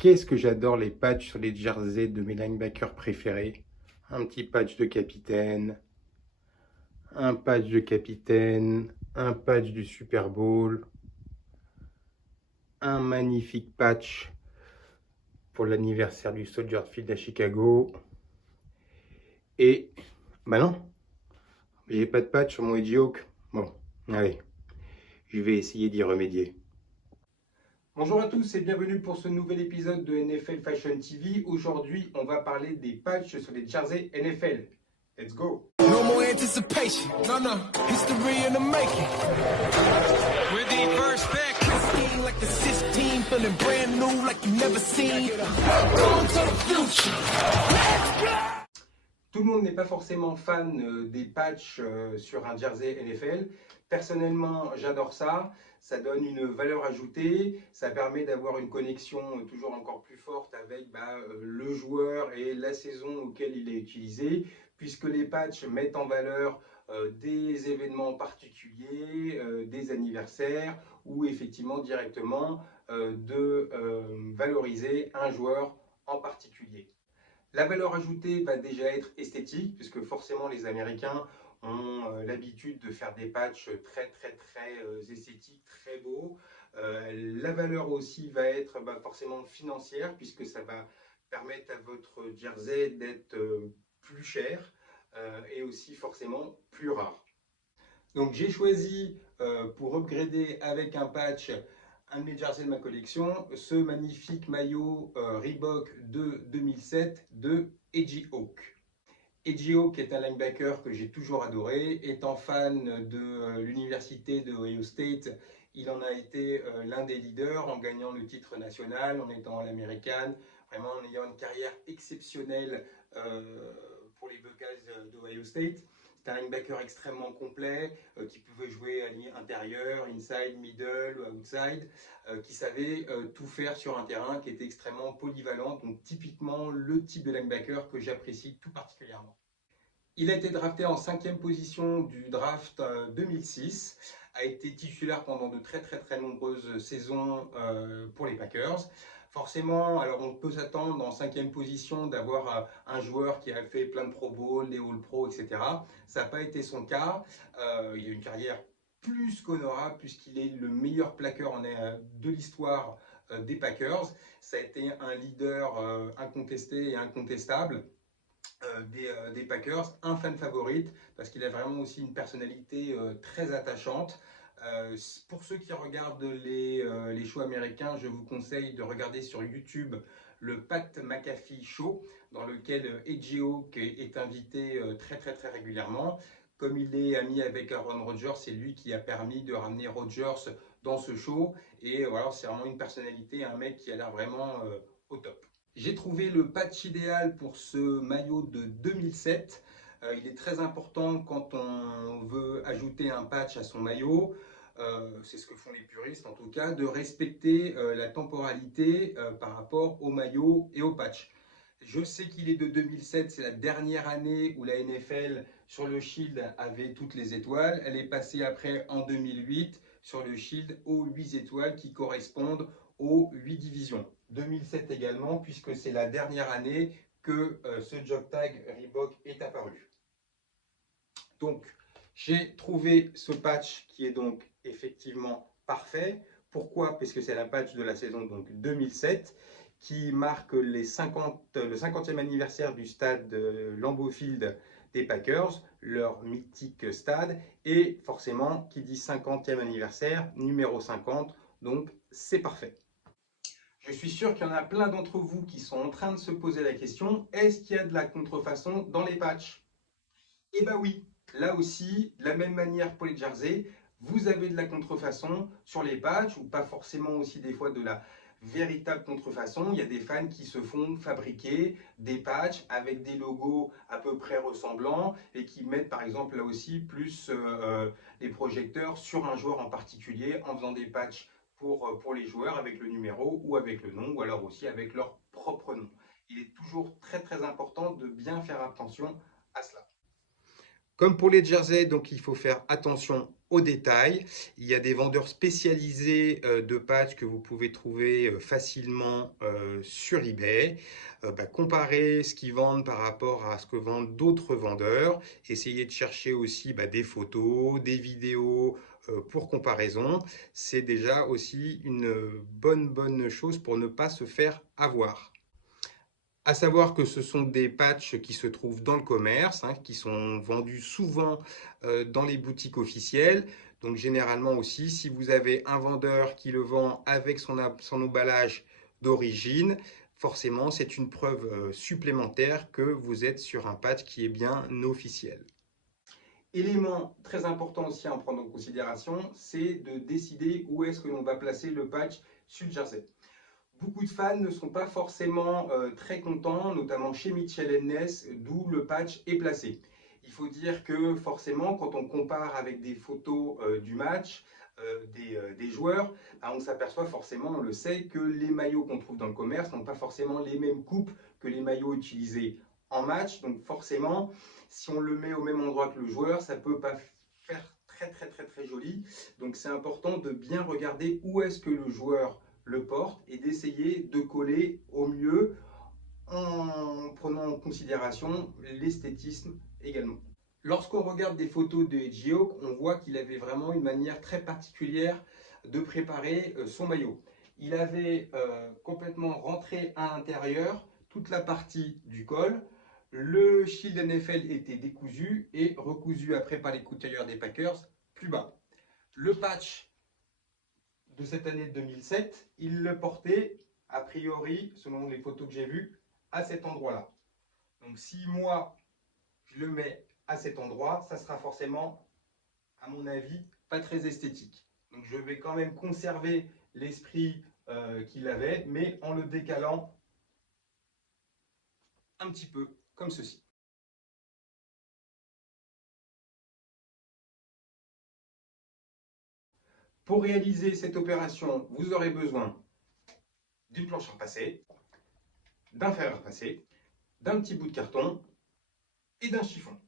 Qu'est-ce que j'adore les patchs sur les jerseys de mes linebackers préférés. Un petit patch de capitaine, un patch de capitaine, un patch du Super Bowl, un magnifique patch pour l'anniversaire du Soldier Field à Chicago. Et, bah non, j'ai pas de patch sur mon Edgy Hawk. Bon, allez, je vais essayer d'y remédier. Bonjour à tous et bienvenue pour ce nouvel épisode de NFL Fashion TV. Aujourd'hui, on va parler des patchs sur les jerseys NFL. Let's go! No more anticipation. No. History in the making. With the first pick. Scheme like the 16, feeling brand new like you never seen. Welcome to the future. Let's go! Tout le monde n'est pas forcément fan des patchs sur un jersey NFL. Personnellement, j'adore ça. Ça donne une valeur ajoutée. Ça permet d'avoir une connexion toujours encore plus forte avec le joueur et la saison auquel il est utilisé, puisque les patchs mettent en valeur des événements particuliers, des anniversaires, ou effectivement directement de valoriser un joueur en particulier. La valeur ajoutée va déjà être esthétique, puisque forcément les Américains ont l'habitude de faire des patchs très esthétiques, très beaux. La valeur aussi va être forcément financière, puisque ça va permettre à votre jersey d'être plus cher et aussi forcément plus rare. Donc j'ai choisi pour upgrader avec un patch un de mes jerseys de ma collection, ce magnifique maillot Reebok de 2007 de Edgy Hawk. Edgy Hawk est un linebacker que j'ai toujours adoré. Étant fan de l'université de Ohio State, il en a été l'un des leaders en gagnant le titre national, en étant All-American, vraiment en ayant une carrière exceptionnelle pour les Buckeyes d'Ohio State. C'est un linebacker extrêmement complet qui pouvait jouer à ligne intérieure, inside, middle, outside, qui savait tout faire sur un terrain, qui était extrêmement polyvalent, donc typiquement le type de linebacker que j'apprécie tout particulièrement. Il a été drafté en 5e position du draft 2006, a été titulaire pendant de très nombreuses saisons pour les Packers. Forcément, alors on peut s'attendre en 5e position d'avoir un joueur qui a fait plein de Pro Bowl, des All Pro, etc. Ça n'a pas été son cas. Il a une carrière plus qu'honorable puisqu'il est le meilleur plaqueur de l'histoire des Packers. Ça a été un leader incontesté et incontestable. Des Packers, un fan favorite parce qu'il a vraiment aussi une personnalité très attachante. Pour ceux qui regardent les shows américains, je vous conseille de regarder sur YouTube le Pat McAfee Show, dans lequel Edgy Hawk est invité très régulièrement. Comme il est ami avec Aaron Rodgers, c'est lui qui a permis de ramener Rodgers dans ce show. Et voilà, c'est vraiment une personnalité, un mec qui a l'air vraiment au top. J'ai trouvé le patch idéal pour ce maillot de 2007. Il est très important quand on veut ajouter un patch à son maillot, c'est ce que font les puristes en tout cas, de respecter la temporalité par rapport au maillot et au patch. Je sais qu'il est de 2007, c'est la dernière année où la NFL sur le Shield avait toutes les étoiles. Elle est passée après en 2008 sur le Shield aux 8 étoiles qui correspondent aux 8 divisions. 2007 également, puisque c'est la dernière année que ce jog tag Reebok est apparu. Donc, j'ai trouvé ce patch qui est donc effectivement parfait. Pourquoi? Parce que c'est la patch de la saison donc 2007 qui marque le 50e anniversaire du stade Lambeau Field des Packers, leur mythique stade, et forcément, qui dit 50e anniversaire, numéro 50, donc c'est parfait. Je suis sûr qu'il y en a plein d'entre vous qui sont en train de se poser la question, est-ce qu'il y a de la contrefaçon dans les patchs? Eh bien oui, là aussi, de la même manière pour les jerseys, vous avez de la contrefaçon sur les patchs, ou pas forcément aussi des fois de la véritable contrefaçon. Il y a des fans qui se font fabriquer des patchs avec des logos à peu près ressemblants et qui mettent par exemple là aussi plus les projecteurs sur un joueur en particulier en faisant des patchs pour les joueurs avec le numéro ou avec le nom ou alors aussi avec leur propre nom. Il est toujours très important de bien faire attention à cela. Comme pour les jerseys, donc il faut faire attention au détail. Il y a des vendeurs spécialisés de patchs que vous pouvez trouver facilement sur eBay. Comparez ce qu'ils vendent par rapport à ce que vendent d'autres vendeurs. Essayez de chercher aussi des photos, des vidéos pour comparaison. C'est déjà aussi une bonne chose pour ne pas se faire avoir. À savoir que ce sont des patchs qui se trouvent dans le commerce, hein, qui sont vendus souvent dans les boutiques officielles. Donc généralement aussi, si vous avez un vendeur qui le vend avec son emballage d'origine, forcément c'est une preuve supplémentaire que vous êtes sur un patch qui est bien officiel. Élément très important aussi à en prendre en considération, c'est de décider où est-ce que l'on va placer le patch sur le jersey. Beaucoup de fans ne sont pas forcément très contents, notamment chez Mitchell & Ness, d'où le patch est placé. Il faut dire que forcément, quand on compare avec des photos du match, des joueurs, on s'aperçoit forcément, on le sait, que les maillots qu'on trouve dans le commerce n'ont pas forcément les mêmes coupes que les maillots utilisés en match. Donc forcément, si on le met au même endroit que le joueur, ça ne peut pas faire très joli. Donc c'est important de bien regarder où est-ce que le joueur le porte et d'essayer de coller au mieux en prenant en considération l'esthétisme également. Lorsqu'on regarde des photos de Edgy Hawk, on voit qu'il avait vraiment une manière très particulière de préparer son maillot. Il avait complètement rentré à l'intérieur toute la partie du col. Le shield NFL était décousu et recousu après par les couturières des Packers plus bas. Le patch de cette année 2007, il le portait, a priori, selon les photos que j'ai vues, à cet endroit-là. Donc si moi, je le mets à cet endroit, ça sera forcément, à mon avis, pas très esthétique. Donc je vais quand même conserver l'esprit qu'il avait, mais en le décalant un petit peu, comme ceci. Pour réaliser cette opération, vous aurez besoin d'une planche à repasser, d'un fer à repasser, d'un petit bout de carton et d'un chiffon.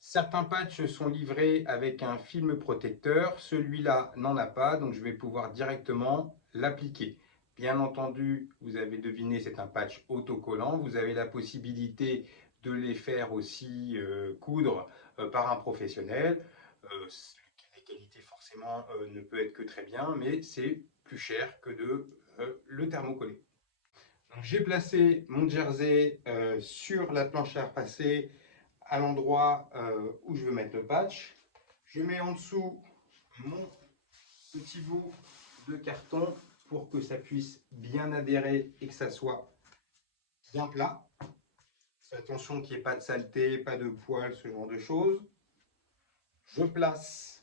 Certains patchs sont livrés avec un film protecteur, celui-là n'en a pas, donc je vais pouvoir directement l'appliquer. Bien entendu, vous avez deviné, c'est un patch autocollant, vous avez la possibilité de les faire aussi coudre par un professionnel. La qualité forcément ne peut être que très bien, mais c'est plus cher que de le thermocoller. J'ai placé mon jersey sur la planche à repasser à l'endroit où je veux mettre le patch. Je mets en dessous mon petit bout de carton pour que ça puisse bien adhérer et que ça soit bien plat. Fais attention qu'il n'y ait pas de saleté, pas de poils, ce genre de choses. Je place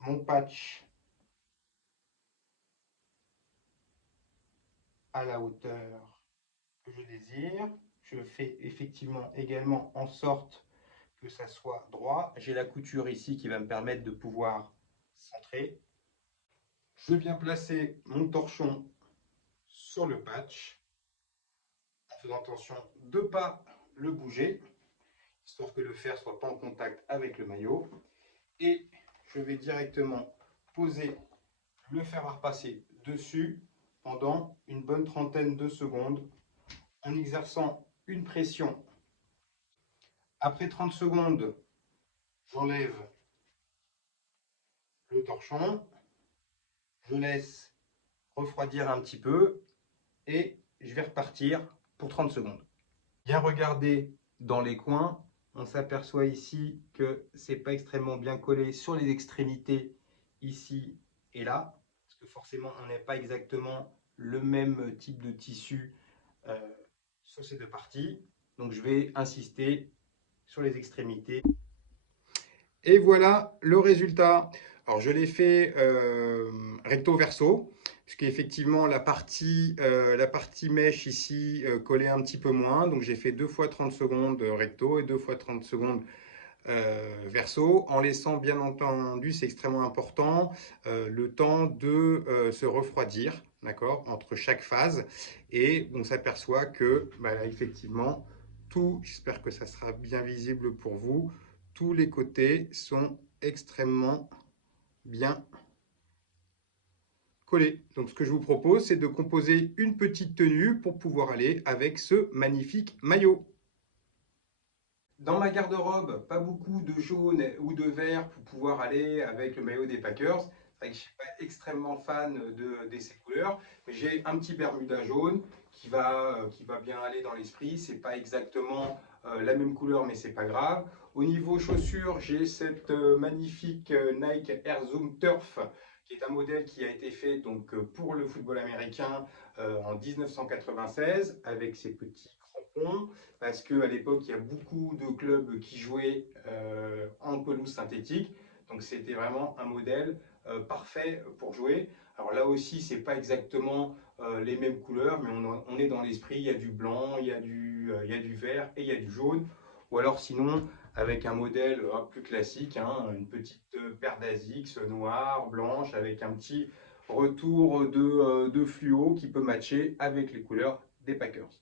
mon patch à la hauteur que je désire. Je fais effectivement également en sorte que ça soit droit. J'ai la couture ici qui va me permettre de pouvoir centrer. Je viens placer mon torchon sur le patch en faisant attention de ne pas le bouger, histoire que le fer ne soit pas en contact avec le maillot. Et je vais directement poser le fer à repasser dessus pendant une bonne trentaine de secondes en exerçant une pression. Après 30 secondes, j'enlève le torchon, je laisse refroidir un petit peu et je vais repartir pour 30 secondes. Bien regarder dans les coins, on s'aperçoit ici que c'est pas extrêmement bien collé sur les extrémités ici et là, parce que forcément on n'est pas exactement le même type de tissu sur ces deux parties. Donc je vais insister sur les extrémités. Et voilà le résultat. Alors je l'ai fait recto verso, puisqu'effectivement la partie mèche ici collait un petit peu moins. Donc j'ai fait 2 fois 30 secondes recto et 2 fois 30 secondes verso, en laissant bien entendu, c'est extrêmement important, le temps de se refroidir, d'accord, entre chaque phase. Et on s'aperçoit que là, effectivement, tout, j'espère que ça sera bien visible pour vous, tous les côtés sont extrêmement bien collés. Donc ce que je vous propose, c'est de composer une petite tenue pour pouvoir aller avec ce magnifique maillot. Dans ma garde-robe, pas beaucoup de jaune ou de vert pour pouvoir aller avec le maillot des Packers. C'est vrai que je ne suis pas extrêmement fan de ces couleurs, mais j'ai un petit Bermuda jaune qui va bien aller dans l'esprit. C'est pas exactement la même couleur, mais c'est pas grave. Au niveau chaussures, j'ai cette magnifique Nike Air Zoom Turf, qui est un modèle qui a été fait donc, pour le football américain en 1996, avec ses petits crampons, parce qu'à l'époque, il y a beaucoup de clubs qui jouaient en pelouse synthétique. Donc c'était vraiment un modèle parfait pour jouer. Alors là aussi, c'est pas exactement les mêmes couleurs, mais on est dans l'esprit. Il y a du blanc, il y a du vert et il y a du jaune. Ou alors sinon, avec un modèle plus classique, hein, une petite paire d'Asics noire, blanche, avec un petit retour de fluo qui peut matcher avec les couleurs des Packers.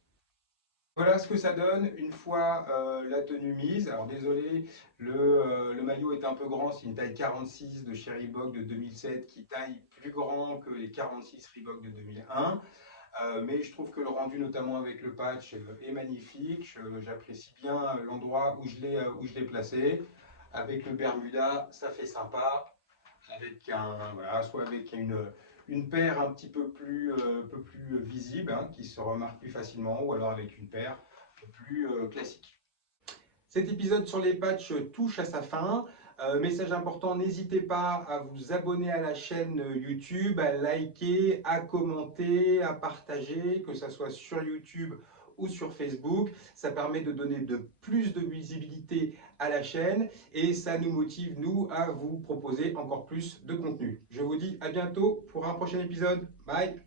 Voilà ce que ça donne une fois la tenue mise. Alors désolé, le maillot est un peu grand, c'est une taille 46 de chez Reebok de 2007 qui taille plus grand que les 46 Reebok de 2001. Mais je trouve que le rendu, notamment avec le patch, est magnifique. J'apprécie bien l'endroit où je l'ai placé. Avec le Bermuda, ça fait sympa. Avec voilà, soit avec une paire un petit peu plus visible, hein, qui se remarque plus facilement, ou alors avec une paire plus classique. Cet épisode sur les patchs touche à sa fin. Message important, n'hésitez pas à vous abonner à la chaîne YouTube, à liker, à commenter, à partager, que ce soit sur YouTube ou sur Facebook. Ça permet de donner plus de visibilité à la chaîne et ça nous motive, nous, à vous proposer encore plus de contenu. Je vous dis à bientôt pour un prochain épisode. Bye!